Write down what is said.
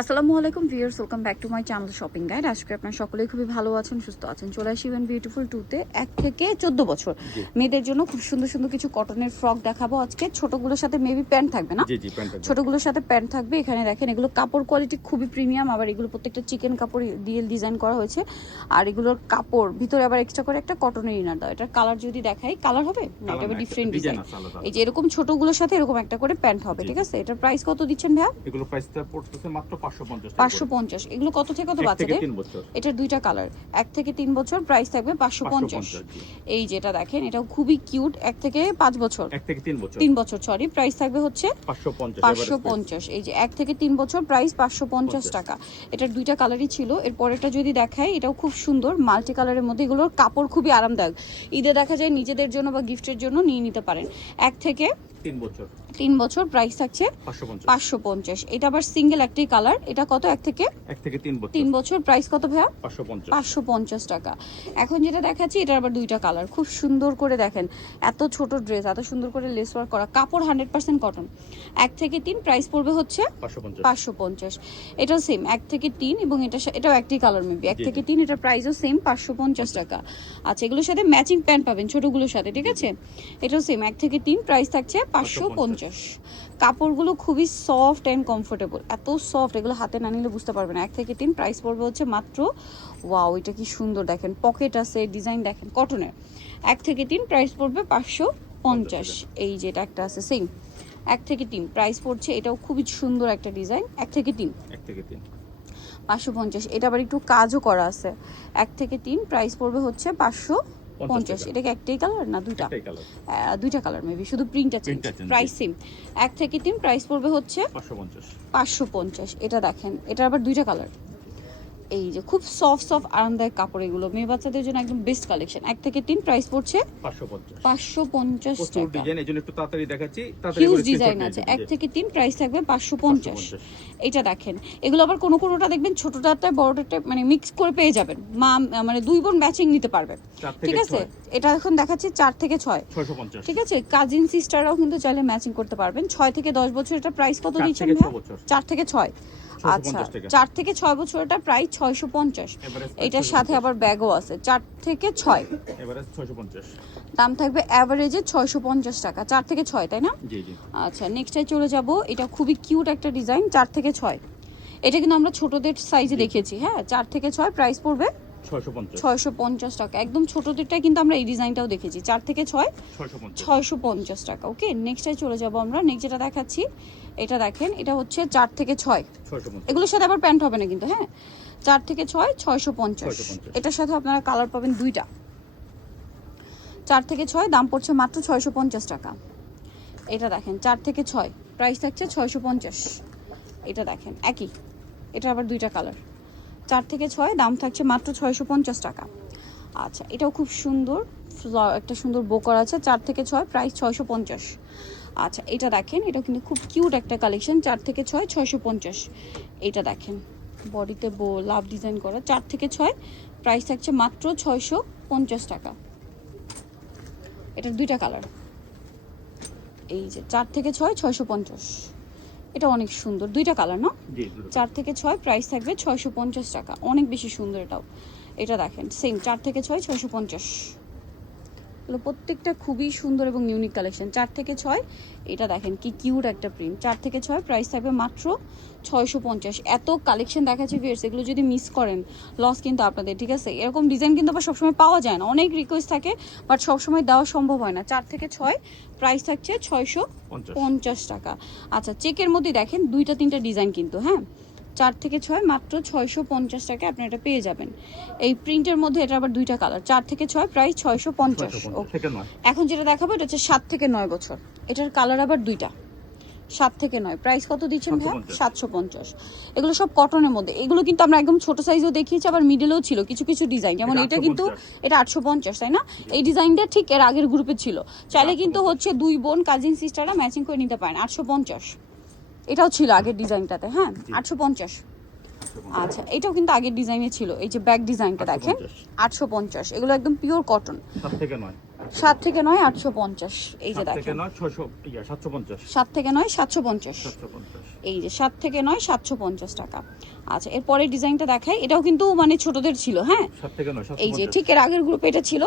আসসালামু আলাইকুম viewers, welcome back to my channel shopping guide. আজকে আপনারা সকলেই খুবই ভালো আছেন, সুস্থ আছেন। চলে আসি ইভেন বিউটিফুল টুতে 1 থেকে 14 বছর মেয়েদের জন্য খুব সুন্দর সুন্দর কিছু কটনের ফ্রক দেখাবো আজকে। ছোটগুলোর সাথে মেবি প্যান্ট থাকবে না? জি জি, প্যান্ট থাকবে। ছোটগুলোর সাথে প্যান্ট থাকবে। এখানে দেখেন এগুলো কাপড় কোয়ালিটি খুবই প্রিমিয়াম, আবার এগুলো প্রত্যেকটা চিকেন কাপড় দিয়ে ডিজাইন করা হয়েছে। আর এগুলোর কাপড় ভিতরে আবার এক্সট্রা করে একটা কটনের ইনার দাও। এটার কালার যদি দেখাই, কালার হবে না, এটা ডিফারেন্ট ডিজাইন। এই যে এরকম ছোটগুলোর সাথে এরকম একটা করে প্যান্ট হবে, ঠিক আছে? এটার প্রাইস কত দিচ্ছেন ভাইয়া? এগুলো প্রাইসটা পড়তেছে মাত্র 550 টাকা। 550। এগুলো কত থেকে কত বাচ্চাদের? এটার দুইটা কালার, 1 থেকে 3 বছর, প্রাইস থাকবে 550। এই যেটা দেখেন এটাও খুবই কিউট, 1 থেকে 5 বছর, 1 থেকে 3 বছর, 3 বছর সরি, প্রাইস থাকবে হচ্ছে 550। এই যে 1 থেকে 3 বছর, প্রাইস 550 টাকা। এটার দুইটা কালারই ছিল। এরপরেরটা যদি দেখাই, এটাও খুব সুন্দর মাল্টি কালারের মধ্যে। এগুলোর কাপড় খুবই আরামদায়ক, ঈদে দেখা যায় নিজেদের জন্য বা গিফটের জন্য নিয়ে নিতে পারেন। 1 থেকে 3 বছর, প্রাইস থাকছে 550। এটা আবার সিঙ্গেল একটাই কালার। এটা কত? 1 থেকে 3 বছর, প্রাইস কত ভাইয়া? 550 টাকা। এখন যেটা দেখাচ্ছি এটা আবার দুইটা কালার, খুব সুন্দর করে দেখেন। এত ছোট ড্রেস, এত সুন্দর করে লেস ওয়ার্ক করা, কাপড় 100% কটন। 1 থেকে 3, প্রাইস পড়বে হচ্ছে 550। এটাও সেম 1 থেকে 3, এবং এটাও একটাই কালার মেবি 1 থেকে 3। এটার প্রাইসও সেম 550 টাকা। আচ্ছা, এগুলোর সাথে ম্যাচিং প্যান্ট পাবেন ছোটগুলোর সাথে, ঠিক আছে? এটাও সেম 1 থেকে 3, প্রাইস থাকছে 550। কাপড়গুলো খুবই সফট অ্যান্ড কমফোর্টেবল, এত সফট, এগুলো হাতে না নিলে বুঝতে পারবেন। 1 থেকে 3, প্রাইস পড়বে হচ্ছে মাত্র, ওয়াও এটা কি সুন্দর দেখেন, পকেট আছে, ডিজাইন দেখেন কটনের। 1 থেকে 3, প্রাইস পড়বে 550। এই যেটা একটা আছে সেম 1 থেকে 3, প্রাইস পড়ছে, এটাও খুবই সুন্দর একটা ডিজাইন। 1 থেকে 3 550। এটা আবার একটু কাজও করা আছে। 1 থেকে 3, প্রাইস পড়বে হচ্ছে 550। এটা কি একটাই কালার না দুইটা? দুইটা কালার মেবি, শুধু প্রিন্টটা চেঞ্জ, প্রাইস সেম। 1 থেকে 3, প্রাইস পড়বে হচ্ছে 550। এটা দেখেন, এটা আবার দুইটা কালার। এই যে খুব সফট আরামদায়ক কাপড়, এগুলো মেয়ে বাচ্চাদের জন্য একদম বেস্ট কালেকশন। 1 থেকে 3, প্রাইস পড়ছে 550 টাকা। ডিজাইন এজন্য একটু তাড়াতাড়ি দেখাচ্ছি, হিউজ ডিজাইন আছে। 1 থেকে 3, প্রাইস থাকবে 550। এটা দেখেন, এগুলো আবার কোনোটা দেখবেন ছোটটাতে বড়টাতে মানে মিক্স করে পেয়ে যাবেন। মানে দুই বোন ম্যাচিং নিতে পারবে, ঠিক আছে? এটা এখন দেখাচ্ছি 4 থেকে 6, ঠিক আছে? কাজিন সিস্টাররাও কিন্তু চাইলে ম্যাচিং করতে পারবেন। 6 থেকে 10 বছর, এটা প্রাইস কত দিচ্ছেন ভাই? 4 থেকে 6। আচ্ছা, 4 থেকে 6 বছর, এটা প্রাইস 650। এটার সাথে আবার ব্যাগও আছে। 4 থেকে 6 এভারেজ 650, দাম থাকবে এভারেজে 650 টাকা। 4 থেকে 6, তাই না? জি জি। আচ্ছা, নেক্সটে চলে যাব। এটা খুবই কিউট একটা ডিজাইন, 4 থেকে 6। এটা কিন্তু আমরা ছোটদের সাইজে দেখিয়েছি, হ্যাঁ? 4 থেকে 6, প্রাইস পড়বে 650 টাকা। একদম ছোটদেরটাই কিন্তু আমরা এই ডিজাইনটাও দেখেছি। 4 থেকে 6 650 টাকা। ওকে, নেক্সটে চলে যাব আমরা। নেক্সট যেটা দেখাচ্ছি, এটা দেখেন, এটা হচ্ছে 4 থেকে 6। এগুলোর সাথে আবার প্যান্ট হবে না কিন্তু, হ্যাঁ? 4 থেকে 6 650। এটার সাথে আপনারা কালার পাবেন দুইটা। 4 থেকে 6, দাম পড়ছে মাত্র 650 টাকা। এটা দেখেন 4 থেকে 6, প্রাইস থাকছে 650। এটা দেখেন একই, এটা আবার দুইটা কালার। 4 থেকে 6, দাম থাকছে মাত্র 650 টাকা। আচ্ছা, এটাও খুব সুন্দর, একটা সুন্দর বো করা আছে। 4 থেকে 6, প্রাইস 650। আচ্ছা, এটা দেখেন, এটা কিন্তু খুব কিউট একটা কালেকশন। 4 থেকে 6 650। এটা দেখেন বডিতে বো লাভ ডিজাইন করা। 4 থেকে 6, প্রাইস থাকছে মাত্র 650 টাকা। এটার দুইটা কালার। এই যে 4 থেকে 6 650। এটা অনেক সুন্দর, দুইটা কালার না? 4 থেকে 6, প্রাইস থাকবে 650 টাকা। অনেক বেশি সুন্দর এটাও। এটা দেখেন সেম 4 থেকে 6 650। এগুলো প্রত্যেকটা খুবই সুন্দর এবং ইউনিক কালেকশন। 4 থেকে 6, এটা দেখেন কি কিউট একটা প্রিন্ট। 4 থেকে 6, প্রাইস থাকবে মাত্র 650। এত কালেকশন দেখাচ্ছি ভিউয়ার্স, এগুলো যদি মিস করেন লস কিন্তু আপনাদের, ঠিক আছে? এরকম ডিজাইন কিন্তু আবার সবসময় পাওয়া যায় না, অনেক রিকোয়েস্ট থাকে, বাট সবসময় দেওয়া সম্ভব হয় না। 4 থেকে 6, প্রাইস থাকছে 650 টাকা। আচ্ছা, চেকের মধ্যে দেখেন 2টা 3টা ডিজাইন কিন্তু, হ্যাঁ? 4 থেকে 6, মাত্র 650 টাকা আপনি এটা পেয়ে যাবেন। এই প্রিন্টের মধ্যে এটা আবার দুইটা কালার। 4 থেকে 6, প্রাইস 650। এখন যেটা দেখাবো, এটা হচ্ছে 7 থেকে 9 বছর। এটার কালার আবার দুইটা। 7 থেকে 9, প্রাইস কত দিচ্ছেন ভাই? 750। এগুলো সব কটনের মধ্যে। এগুলো কিন্তু আমরা একদম ছোট সাইজেও দেখিয়েছি, আবার মিডলেও ছিল কিছু কিছু ডিজাইন। যেমন এটা কিন্তু, এটা 850, তাই না? এই ডিজাইনটা ঠিক এর আগের গ্রুপে ছিল। চাইলে কিন্তু হচ্ছে দুই বোন কাজিন সিস্টাররা ম্যাচিং করে নিতে পারেন। 850। এটাও ছিল আগের ডিজাইনটাতে, হ্যাঁ? 850। আচ্ছা, এটাও কিন্তু আগের ডিজাইনে ছিল। এই যে ব্যাক ডিজাইনটা দেখেন, 850। এগুলো একদম পিওর কটন। 7 থেকে 9 850, এই যে 7 থেকে দেখেন 9 600 750 7 থেকে 9 750, 750 এই যে 7 থেকে 9 750 টাকা। আচ্ছা এরপরের ডিজাইনটা দেখাই, এটাও কিন্তু মানে ছোটদের ছিল, হ্যাঁ 7 থেকে 9 এই যে 750 ঠিক এর আগের গ্রুপে এটা ছিল,